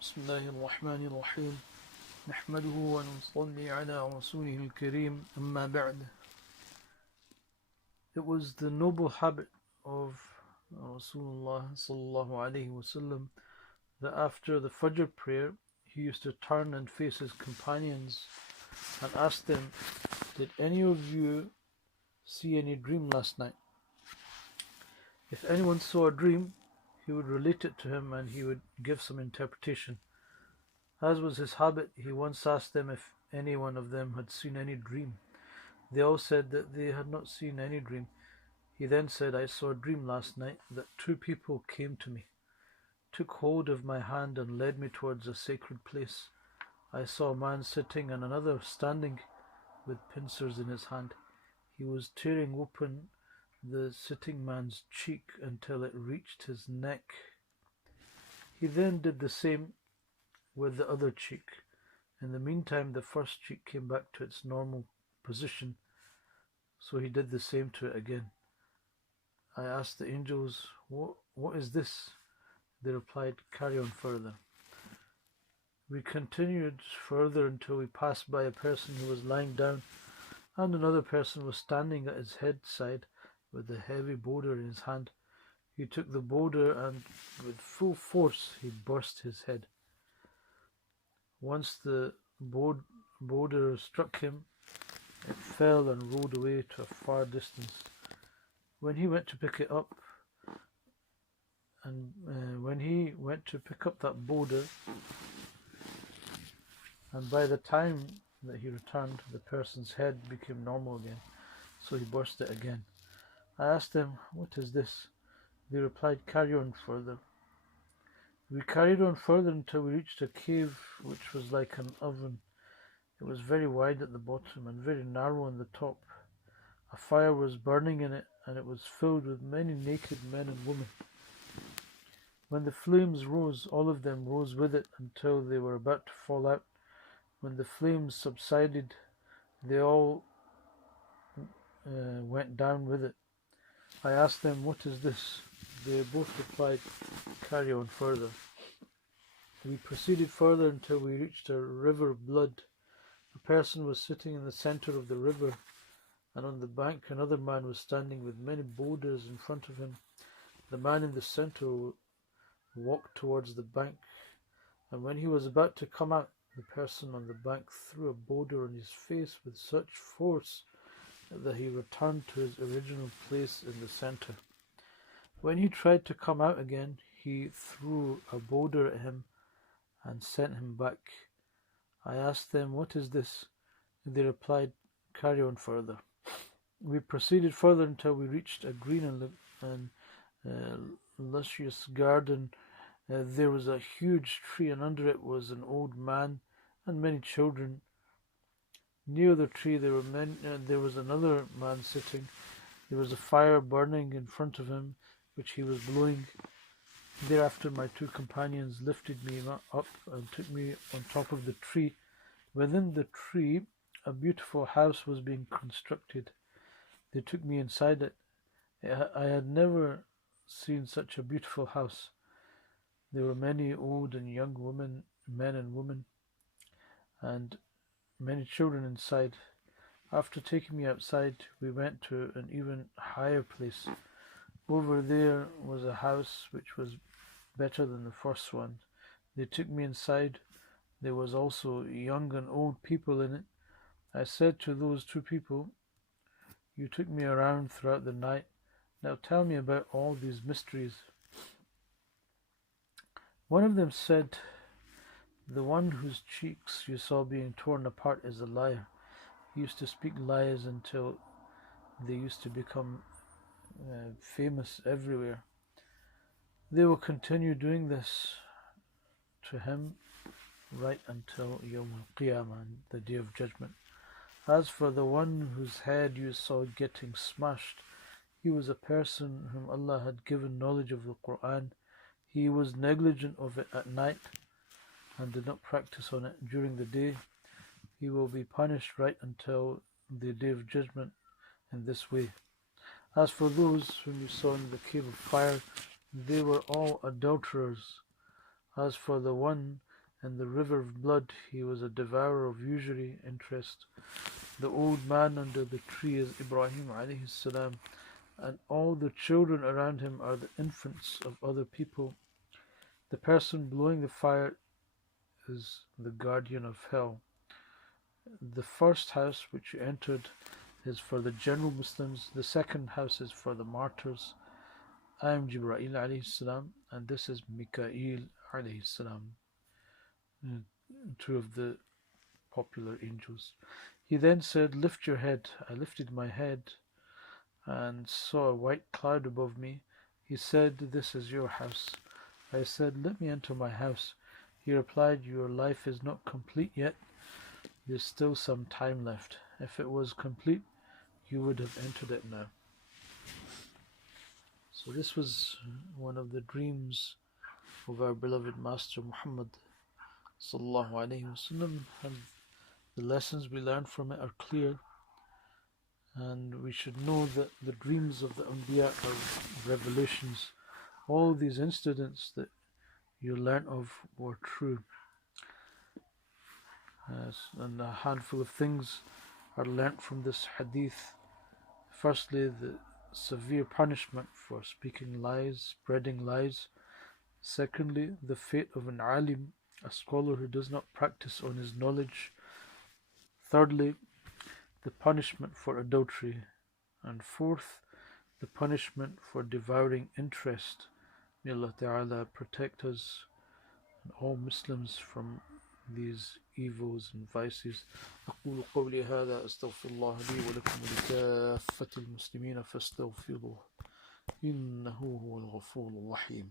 بسم الله الرحمن الرحيم نحمده ونصلي على رسوله الكريم أما بعد. It was the noble habit of Rasulullah Sallallahu, Alayhi Wasallam that after the Fajr prayer he used to turn and face his companions and ask them, did any of you see any dream last night? If anyone saw a dream, he would relate it to him and he would give some interpretation. As was his habit, he once asked them if any one of them had seen any dream. They all said that they had not seen any dream. He then said, I saw a dream last night that two people came to me, took hold of my hand and led me towards a sacred place. I saw a man sitting and another standing with pincers in his hand. He was tearing open the sitting man's cheek until it reached his neck. He then did the same with the other cheek. In the meantime, the first cheek came back to its normal position, so he did the same to it again. I asked the angels, what is this? They replied, carry on further. We continued further until we passed by a person who was lying down, and another person was standing at his head side with a heavy boulder in his hand. He took the boulder and with full force he burst his head. Once the boulder struck him, it fell and rolled away to a far distance. When he went to pick it up, that boulder, and by the time that he returned, the person's head became normal again, so he burst it again. I asked them, what is this? They replied, carry on further. We carried on further until we reached a cave which was like an oven. It was very wide at the bottom and very narrow on the top. A fire was burning in it, and it was filled with many naked men and women. When the flames rose, all of them rose with it until they were about to fall out. When the flames subsided, they all went down with it. I asked them, what is this? They both replied, carry on further. We proceeded further until we reached a river of blood. A person was sitting in the center of the river, and on the bank another man was standing with many boulders in front of him. The man in the center walked towards the bank, and when he was about to come out, the person on the bank threw a boulder on his face with such force that he returned to his original place in the center. When he tried to come out again, he threw a boulder at him and sent him back. I asked them, what is this? They replied, carry on further. We proceeded further until we reached a green and luscious garden. There was a huge tree, and under it was an old man and many children. Near the tree there was another man sitting. There was a fire burning in front of him, which he was blowing. Thereafter my two companions lifted me up and took me on top of the tree. Within the tree, a beautiful house was being constructed. They took me inside it. I had never seen such a beautiful house. There were many old and young women, men and women, and many children inside. After taking me outside, we went to an even higher place. Over there was a house which was better than the first one. They took me inside. There was also young and old people in it. I said to those two people, you took me around throughout the night. Now tell me about all these mysteries. One of them said, the one whose cheeks you saw being torn apart is a liar. He used to speak lies until they used to become famous everywhere. They will continue doing this to him right until Yawm al-Qiyamah, the Day of Judgment. As for the one whose head you saw getting smashed, he was a person whom Allah had given knowledge of the Quran. He was negligent of it at night and did not practice on it during the day. He will be punished right until the Day of Judgment in this way. As for those whom you saw in the cave of fire, they were all adulterers. As for the one and the river of blood, he was a devourer of usury interest. The old man under the tree is Ibrahim alayhi salam, and all the children around him are the infants of other people. The person blowing the fire is the guardian of hell. The first house which you entered is for the general Muslims. The second house is for the martyrs. I am Jibreel alayhi salam, and this is Mikael alayhi salam, two of the popular angels. He then said, "Lift your head." I lifted my head and saw a white cloud above me. He said, "This is your house." I said, "Let me enter my house." He replied, "Your life is not complete yet. There's still some time left. If it was complete, you would have entered it now." So this was one of the dreams of our beloved Master Muhammad Sallallahu, Alayhi Wasallam, and the lessons we learn from it are clear. And we should know that the dreams of the Anbiya are revelations. All these incidents that you learn of were true. And a handful of things are learnt from this hadith. Firstly, the severe punishment for speaking lies, spreading lies. Secondly, the fate of an alim, a scholar who does not practice on his knowledge. Thirdly, the punishment for adultery. And fourth, the punishment for devouring interest. May Allah Ta'ala protect us and all Muslims from these evils and vices. أقول قولي هذا أستغفر الله لي ولكم ولكافة المسلمين فاستغفروه إنه هو الغفور الرحيم.